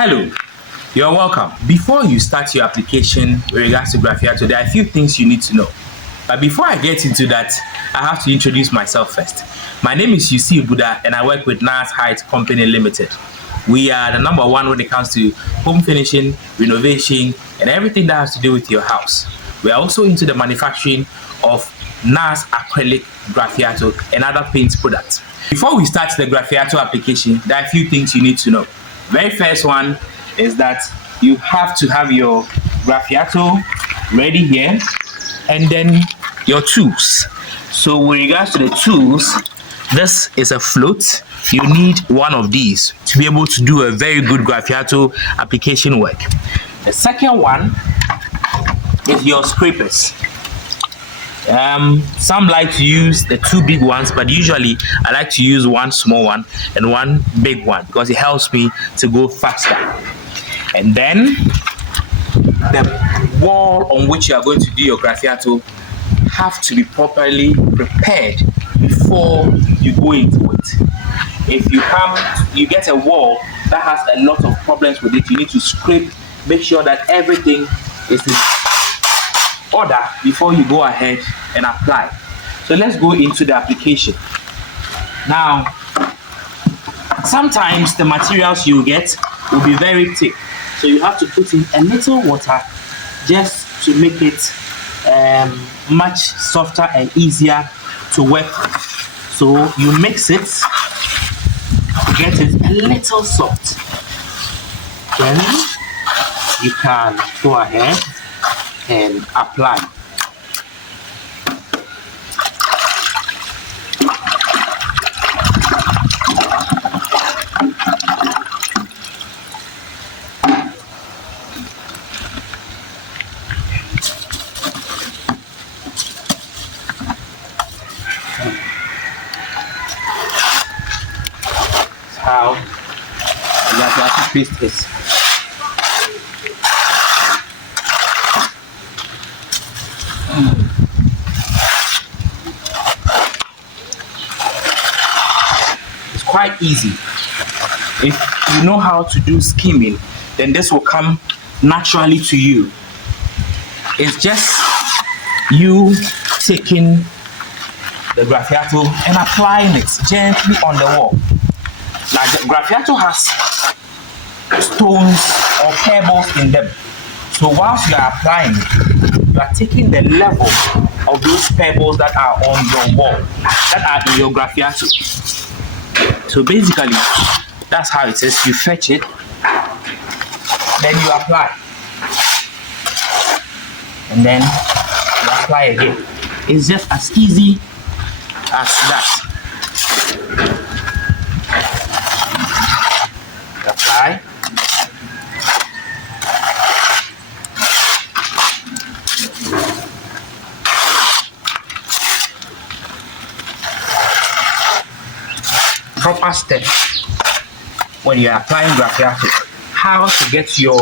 Hello, you're welcome. Before you start your application with regards to Graffiato, there are a few things you need to know. But before I get into that, I have to introduce myself first. My name is Yussuf Bouda and I work with Nas Heights Company Limited. We are the number one when it comes to home finishing, renovation, and everything that has to do with your house. We are also into the manufacturing of Nas acrylic, Graffiato, and other paint products. Before we start the Graffiato application, there are a few things you need to know. Very first one is that you have to have your Graffiato ready here, and then your tools. So with regards to the tools, this is a float. You need one of these to be able to do a very good Graffiato application work. The second one is your scrapers. Some like to use the two big ones, but usually I like to use one small one and one big one because it helps me to go faster. And then the wall on which you are going to do your Graffiato have to be properly prepared before you go into it. If you get a wall that has a lot of problems with it, you need to scrape, make sure that everything is in order before you go ahead and apply. So let's go into the application. Now, sometimes the materials you get will be very thick, so you have to put in a little water just to make it much softer and easier to work with. So you mix it to get it a little soft. Then you can go ahead and apply. How you have to twist this. It's quite easy. If you know how to do skimming, then this will come naturally to you. It's just you taking the Graffiato and applying it gently on the wall. Now the Graffiato has stones or pebbles in them. So whilst you are applying it, you are taking the level of those pebbles that are on your wall, that are in your Graffiato. So basically, that's how it is. You fetch it, then you apply. And then you apply again. It's just as easy as that. Apply. Proper steps when you are applying Graffiato. How to get your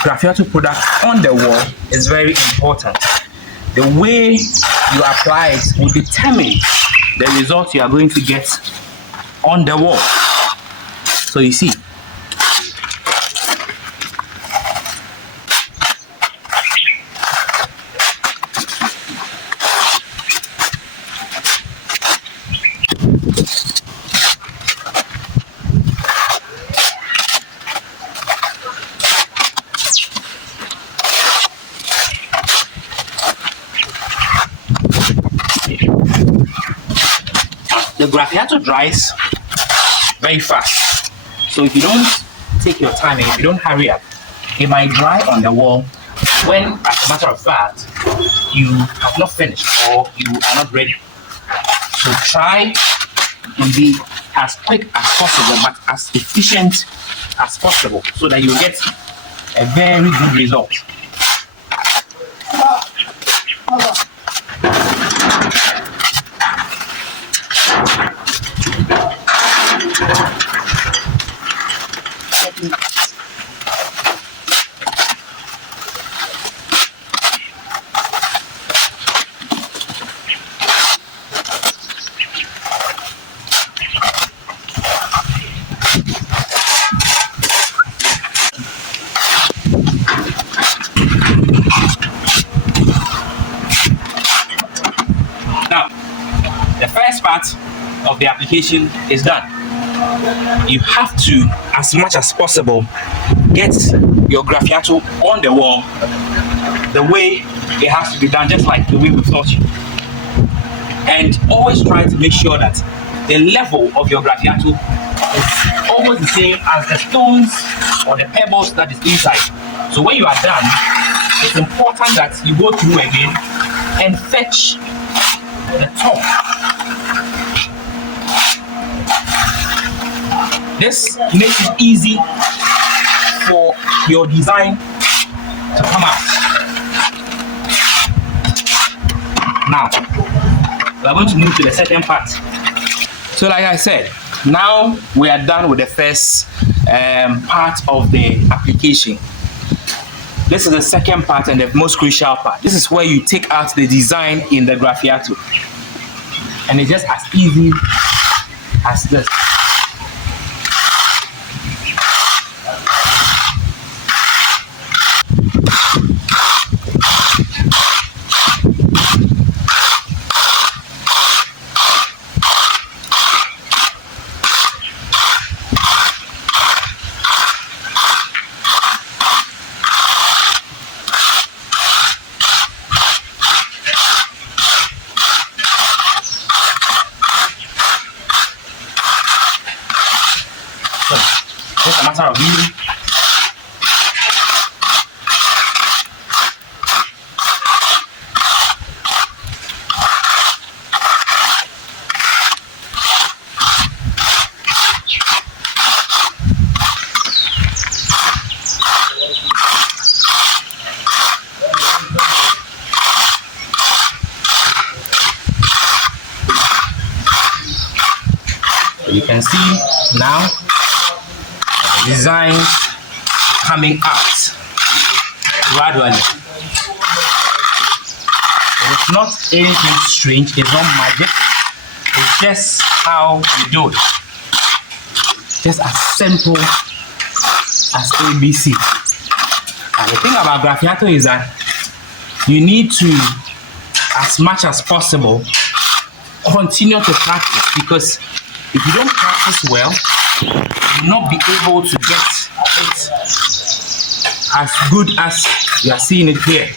Graffiato product on the wall is very important. The way you apply it will determine the result you are going to get on the wall. So you see, the Graffiato dries very fast. So if you don't take your time and if you don't hurry up, it might dry on the wall when, as a matter of fact, you have not finished or you are not ready. So try to be as quick as possible but as efficient as possible so that you get a very good result. of the application is done. You have to, as much as possible, get your graffiato on the wall the way it has to be done, just like the way we taught you. And always try to make sure that the level of your graffiato is almost the same as the stones or the pebbles that is inside. So when you are done, it's important that you go through again and fetch the top. This makes it easy for your design to come out. Now, we're going to move to the second part. So like I said, now we are done with the first part of the application. This is the second part and the most crucial part. This is where you take out the design in the graffiato. And it's just as easy as this. Just a matter of reading. So you can see now design coming out gradually. It's not anything strange, it's not magic, it's just how we do it. Just as simple as ABC. And the thing about graffiato is that you need to, as much as possible, continue to practice, because if you don't practice well, you will not be able to get it as good as you are seeing it here.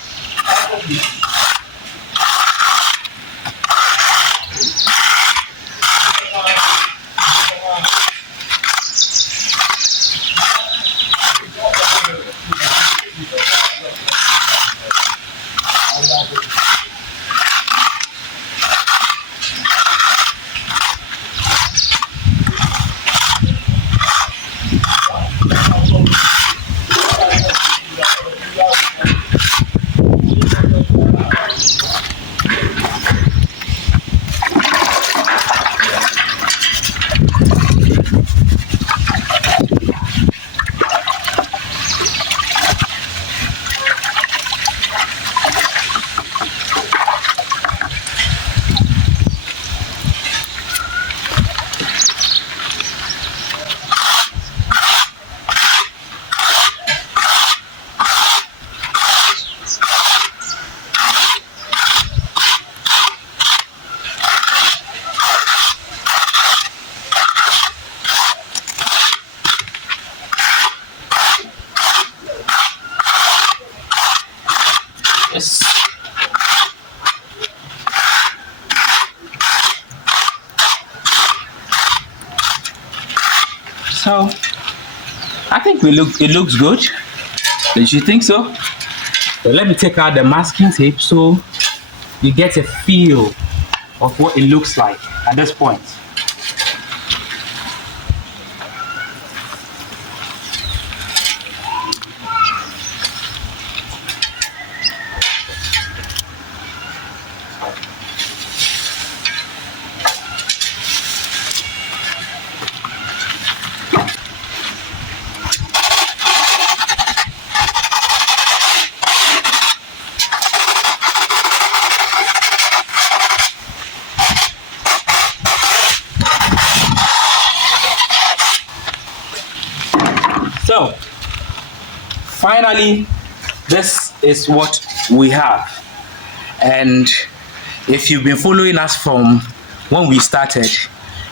Yes. So I think it looks good. Don't you think so? So let me take out the masking tape so you get a feel of what it looks like at this point. So finally, this is what we have. And if you've been following us from when we started,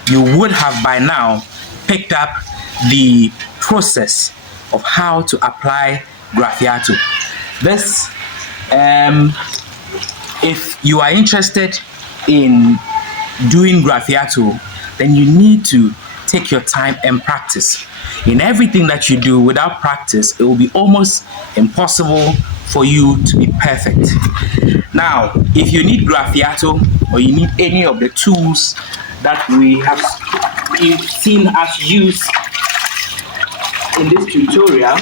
you would have by now picked up the process of how to apply Graffiato. This, if you are interested in doing Graffiato, then you need to take your time and practice. In everything that you do, without practice, it will be almost impossible for you to be perfect. Now, if you need Graffiato or you need any of the tools that you've seen us use in this tutorial,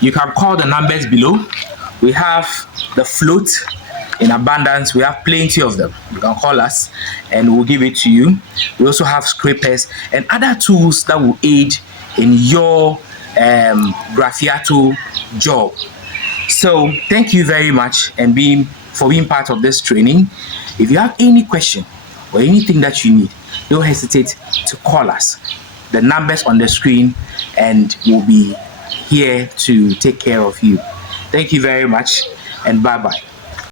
you can call the numbers below. We have the float in abundance. We have plenty of them. You can call us and we'll give it to you. We also have scrapers and other tools that will aid in your Graffiato job. So thank you very much for being part of this training. If you have any question or anything that you need, don't hesitate to call us. The numbers on the screen, and we'll be here to take care of you. Thank you very much, and bye-bye.